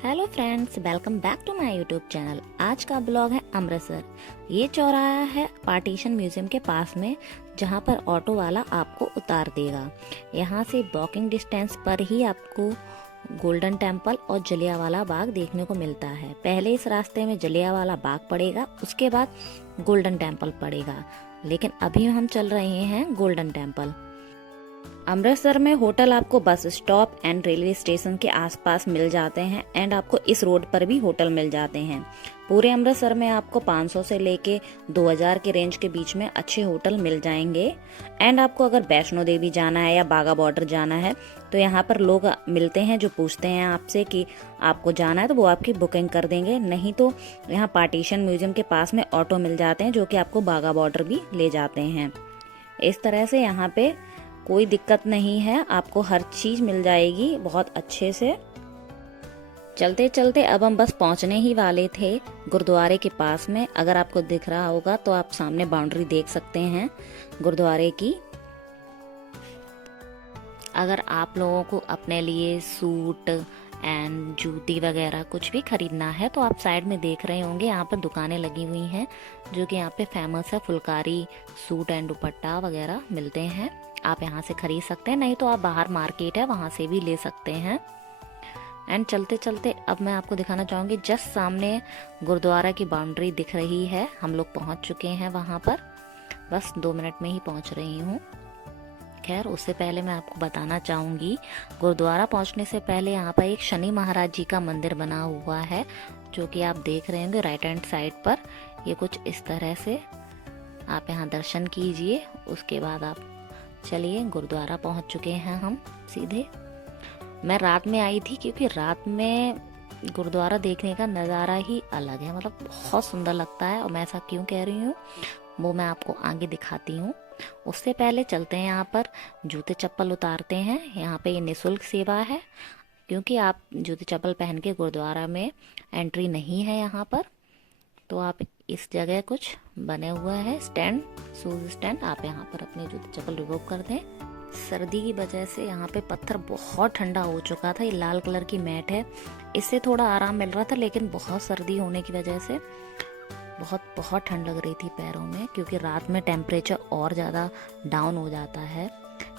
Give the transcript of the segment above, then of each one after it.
Hello friends, welcome back to my YouTube channel. आज का blog है अमृतसर। ये चौराहा है पार्टीशन म्यूजियम के पास में, जहाँ पर ऑटो वाला आपको उतार देगा। यहाँ से वॉकिंग डिस्टेंस पर ही आपको गोल्डन टेम्पल और जलियांवाला बाग देखने को मिलता है। पहले इस रास्ते में जलियांवाला बाग पड़ेगा, उसके बाद गोल्डन टेम्पल पड़ेगा, लेकिन अभी हम चल रहे हैं गोल्डन टेम्पल। अमृतसर में होटल आपको bus stop and railway station के आसपास मिल जाते हैं एंड आपको इस रोड पर भी होटल मिल जाते हैं। पूरे अमृतसर में आपको 500 से लेके 2000 के रेंज के बीच में अच्छे होटल मिल जाएंगे। एंड आपको अगर वैष्णो देवी जाना है या बागा बॉर्डर जाना है तो यहाँ पर लोग मिलते हैं जो पूछते हैं आपसे कि आपको जाना है, तो वो आपकी बुकिंग कर देंगे। नहीं तो यहाँ पार्टीशन म्यूजियम के पास में ऑटो मिल जाते हैं जो कि आपको बागा बॉर्डर भी ले जाते हैं। इस तरह से यहाँ पे कोई दिक्कत नहीं है, आपको हर चीज मिल जाएगी बहुत अच्छे से। चलते चलते अब हम बस पहुंचने ही वाले थे गुरुद्वारे के पास में। अगर आपको दिख रहा होगा तो आप सामने बाउंड्री देख सकते हैं गुरुद्वारे की। अगर आप लोगों को अपने लिए सूट एंड जूती वगैरह कुछ भी खरीदना है तो आप साइड में देख रहे होंगे, यहाँ पर दुकानें लगी हुई हैं जो कि यहाँ पे फेमस है। फुलकारी सूट एंड दुपट्टा वगैरह मिलते हैं, आप यहाँ से खरीद सकते हैं। नहीं तो आप बाहर मार्केट है वहाँ से भी ले सकते हैं। एंड चलते चलते अब मैं आपको दिखाना चाहूँगी, जस्ट सामने गुरुद्वारा की बाउंड्री दिख रही है। हम लोग पहुँच चुके हैं वहाँ पर, बस 2 मिनट में ही पहुँच रही हूँ। खैर उससे पहले मैं आपको बताना चाहूँगी, गुरुद्वारा पहुँचने से पहले यहाँ पर एक शनि महाराज जी का मंदिर बना हुआ है जो कि आप देख रहे होंगे राइट हैंड साइड पर। ये कुछ इस तरह से आप यहाँ दर्शन कीजिए, उसके बाद आप चलिए गुरुद्वारा पहुंच चुके हैं हम सीधे। मैं रात में आई थी क्योंकि रात में गुरुद्वारा देखने का नज़ारा ही अलग है, मतलब बहुत सुंदर लगता है। और मैं ऐसा क्यों कह रही हूँ वो मैं आपको आगे दिखाती हूँ। उससे पहले चलते हैं यहाँ पर जूते चप्पल उतारते हैं। यहाँ पे ये निःशुल्क सेवा है, क्योंकि आप जूते चप्पल पहन के गुरुद्वारा में एंट्री नहीं है यहाँ पर। तो आप इस जगह कुछ बने हुआ है स्टैंड, शूज स्टैंड, आप यहाँ पर अपने जूते चप्पल रिमूव कर दें। सर्दी की वजह से यहाँ पे पत्थर बहुत ठंडा हो चुका था। ये लाल कलर की मैट है, इससे थोड़ा आराम मिल रहा था, लेकिन बहुत सर्दी होने की वजह से बहुत ठंड लग रही थी पैरों में, क्योंकि रात में टेम्परेचर और ज़्यादा डाउन हो जाता है।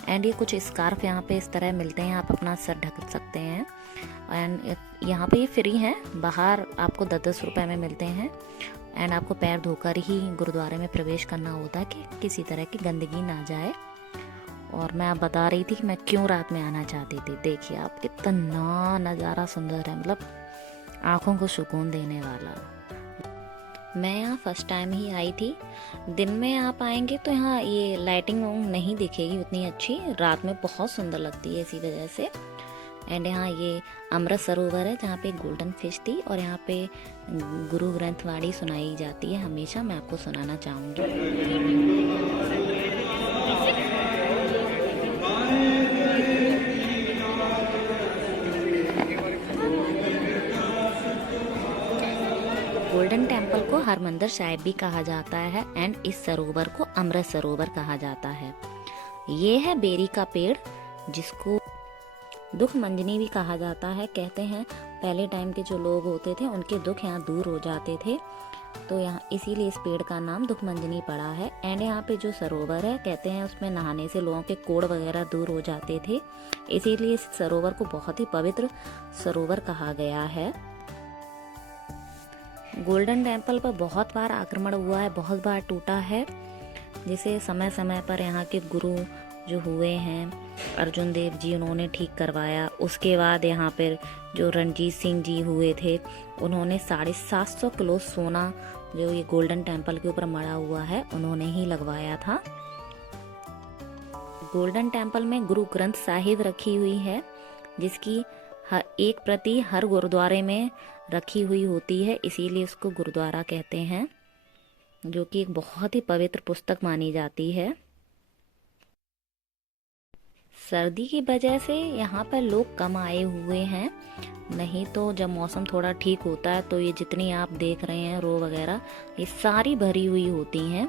एंड ये कुछ स्कार्फ यहाँ पे इस तरह मिलते हैं, आप अपना सर ढक सकते हैं। एंड यहाँ पे ये फ्री हैं, बाहर आपको 10-10 रुपए में मिलते हैं। एंड आपको पैर धोकर ही गुरुद्वारे में प्रवेश करना होता है कि किसी तरह की गंदगी ना जाए। और मैं आप बता रही थी कि मैं क्यों रात में आना चाहती थी। देखिए आप, कितना नज़ारा सुंदर है, मतलब आँखों को सुकून देने वाला। मैं यहाँ फर्स्ट टाइम ही आई थी। दिन में आप आएंगे तो यहाँ ये लाइटिंग नहीं दिखेगी उतनी अच्छी, रात में बहुत सुंदर लगती है इसी वजह से। एंड यहाँ ये अमृत सरोवर है जहाँ पे गोल्डन फिश थी, और यहाँ पे गुरु ग्रंथ वाणी सुनाई जाती है हमेशा। मैं आपको सुनाना चाहूँगी। गोल्डन टेम्पल को हरमंदिर साहिब भी कहा जाता है एंड इस सरोवर को अमृत सरोवर कहा जाता है। ये है बेरी का पेड़, जिसको दुख मंजनी भी कहा जाता है। कहते हैं पहले टाइम के जो लोग होते थे उनके दुख यहाँ दूर हो जाते थे, तो यहाँ इसीलिए इस पेड़ का नाम दुख मंजनी पड़ा है। एंड यहाँ पे जो सरोवर है, कहते हैं उसमें नहाने से लोगों के कोढ़ वगैरह दूर हो जाते थे, इसीलिए इस सरोवर को बहुत ही पवित्र सरोवर कहा गया है। गोल्डन टेम्पल पर बहुत बार आक्रमण हुआ है, बहुत बार टूटा है, जिसे समय समय पर यहाँ के गुरु जो हुए हैं अर्जुन देव जी, उन्होंने ठीक करवाया। उसके बाद यहाँ पर जो रणजीत सिंह जी हुए थे, उन्होंने 750 किलो सोना जो ये गोल्डन टेम्पल के ऊपर मड़ा हुआ है उन्होंने ही लगवाया था। गोल्डन टेम्पल में गुरु ग्रंथ साहिब रखी हुई है, जिसकी हर एक प्रति हर गुरुद्वारे में रखी हुई होती है, इसीलिए उसको गुरुद्वारा कहते हैं, जो कि एक बहुत ही पवित्र पुस्तक मानी जाती है। सर्दी की वजह से यहाँ पर लोग कम आए हुए हैं, नहीं तो जब मौसम थोड़ा ठीक होता है तो ये जितनी आप देख रहे हैं रो वगैरह ये सारी भरी हुई होती हैं।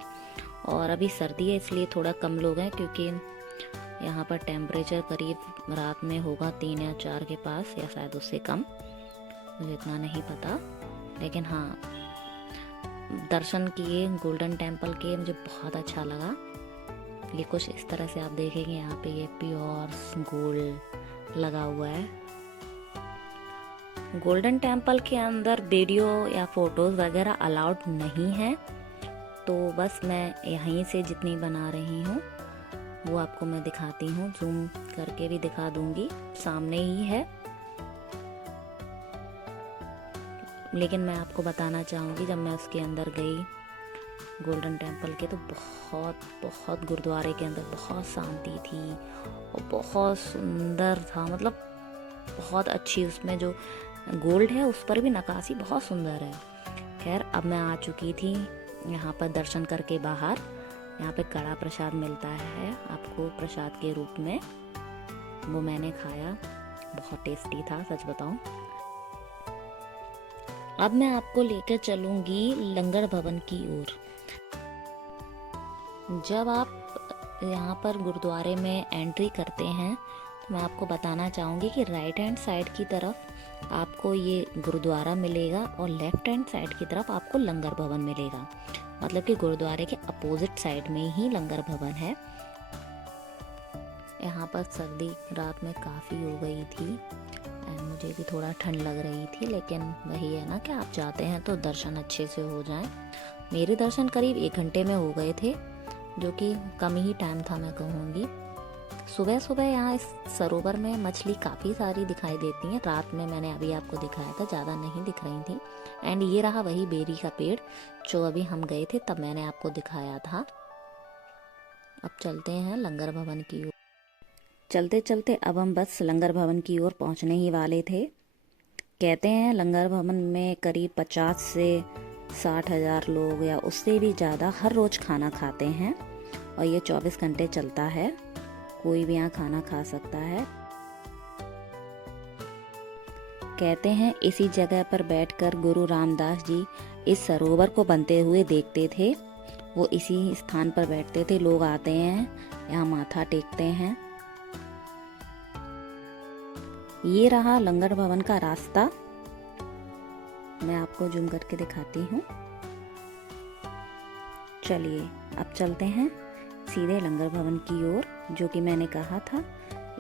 और अभी सर्दी है इसलिए थोड़ा कम लोग हैं, क्योंकि यहाँ पर टेम्परेचर करीब रात में होगा 3 या 4 के पास, या शायद उससे कम। मुझे इतना नहीं पता, लेकिन हाँ दर्शन किए गोल्डन टेम्पल के, मुझे बहुत अच्छा लगा। ये कुछ इस तरह से आप देखेंगे, यहाँ पे ये प्योर गोल्ड लगा हुआ है। गोल्डन टेम्पल के अंदर वीडियो या फोटोज़ वगैरह अलाउड नहीं है, तो बस मैं यहीं से जितनी बना रही हूँ वो आपको मैं दिखाती हूँ, जूम करके भी दिखा दूँगी, सामने ही है। लेकिन मैं आपको बताना चाहूँगी, जब मैं उसके अंदर गई गोल्डन टेम्पल के, तो बहुत गुरुद्वारे के अंदर बहुत शांति थी और बहुत सुंदर था। मतलब बहुत अच्छी, उसमें जो गोल्ड है उस पर भी नक्काशी बहुत सुंदर है। खैर अब मैं आ चुकी थी यहाँ पर दर्शन करके बाहर। यहाँ पे कड़ा प्रसाद मिलता है आपको प्रसाद के रूप में, वो मैंने खाया, बहुत टेस्टी था सच बताऊं। अब मैं आपको लेकर चलूंगी लंगर भवन की ओर। जब आप यहाँ पर गुरुद्वारे में एंट्री करते हैं तो मैं आपको बताना चाहूँगी कि राइट हैंड साइड की तरफ आपको ये गुरुद्वारा मिलेगा और लेफ्ट हैंड साइड की तरफ आपको लंगर भवन मिलेगा। मतलब कि गुरुद्वारे के अपोजिट साइड में ही लंगर भवन है। यहाँ पर सर्दी रात में काफ़ी हो गई थी एंड मुझे भी थोड़ा ठंड लग रही थी, लेकिन वही है ना कि आप जाते हैं तो दर्शन अच्छे से हो जाएं। मेरे दर्शन करीब 1 घंटे में हो गए थे, जो कि कम ही टाइम था मैं कहूँगी। सुबह सुबह यहाँ इस सरोवर में मछली काफ़ी सारी दिखाई देती हैं। रात में मैंने अभी आपको दिखाया था, ज़्यादा नहीं दिख रही थी। एंड ये रहा वही बेरी का पेड़ जो अभी हम गए थे तब मैंने आपको दिखाया था। अब चलते हैं लंगर भवन की ओर। चलते चलते अब हम बस लंगर भवन की ओर पहुँचने ही वाले थे। कहते हैं लंगर भवन में करीब 50 से 60 हज़ार लोग या उससे भी ज़्यादा हर रोज़ खाना खाते हैं और ये 24 घंटे चलता है। कोई भी यहाँ खाना खा सकता है। कहते हैं इसी जगह पर बैठकर गुरु रामदास जी इस सरोवर को बनते हुए देखते थे। वो इसी स्थान पर बैठते थे, लोग आते हैं यहाँ माथा टेकते हैं। ये रहा लंगर भवन का रास्ता, मैं आपको जूम करके दिखाती हूँ। चलिए अब चलते हैं सीधे लंगर भवन की ओर, जो कि मैंने कहा था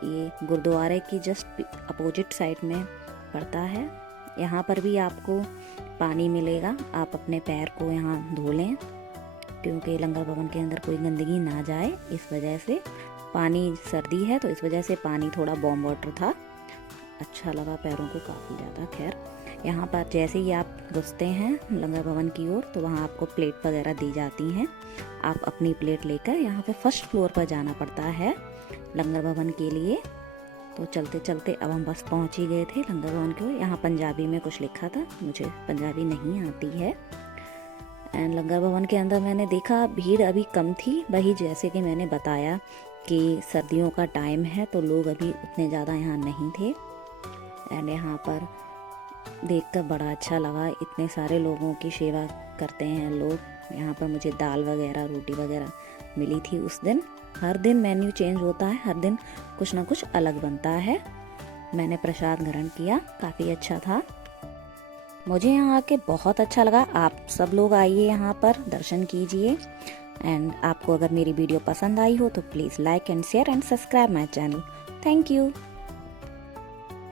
ये गुरुद्वारे की जस्ट अपोजिट साइड में पड़ता है। यहाँ पर भी आपको पानी मिलेगा, आप अपने पैर को यहाँ धो लें, क्योंकि लंगर भवन के अंदर कोई गंदगी ना जाए इस वजह से। पानी सर्दी है तो इस वजह से पानी थोड़ा वार्म वाटर था, अच्छा लगा पैरों को काफ़ी ज़्यादा। खैर यहाँ पर जैसे ही आप घुसते हैं लंगर भवन की ओर तो वहाँ आपको प्लेट वगैरह दी जाती हैं। आप अपनी प्लेट लेकर यहाँ पे फर्स्ट फ्लोर पर जाना पड़ता है लंगर भवन के लिए। तो चलते चलते अब हम बस पहुँच ही गए थे लंगर भवन की ओर। यहाँ पंजाबी में कुछ लिखा था, मुझे पंजाबी नहीं आती है। एंड लंगर भवन के अंदर मैंने देखा भीड़ अभी कम थी, वही जैसे कि मैंने बताया कि सर्दियों का टाइम है तो लोग अभी उतने ज़्यादा यहाँ नहीं थे। एंड यहाँ पर देखकर बड़ा अच्छा लगा, इतने सारे लोगों की सेवा करते हैं लोग। यहाँ पर मुझे दाल वगैरह रोटी वगैरह मिली थी उस दिन। हर दिन मेन्यू चेंज होता है, हर दिन कुछ ना कुछ अलग बनता है। मैंने प्रसाद ग्रहण किया, काफ़ी अच्छा था। मुझे यहाँ आके बहुत अच्छा लगा। आप सब लोग आइए यहाँ पर दर्शन कीजिए। एंड आपको अगर मेरी वीडियो पसंद आई हो तो please like and share and subscribe my channel. Thank you.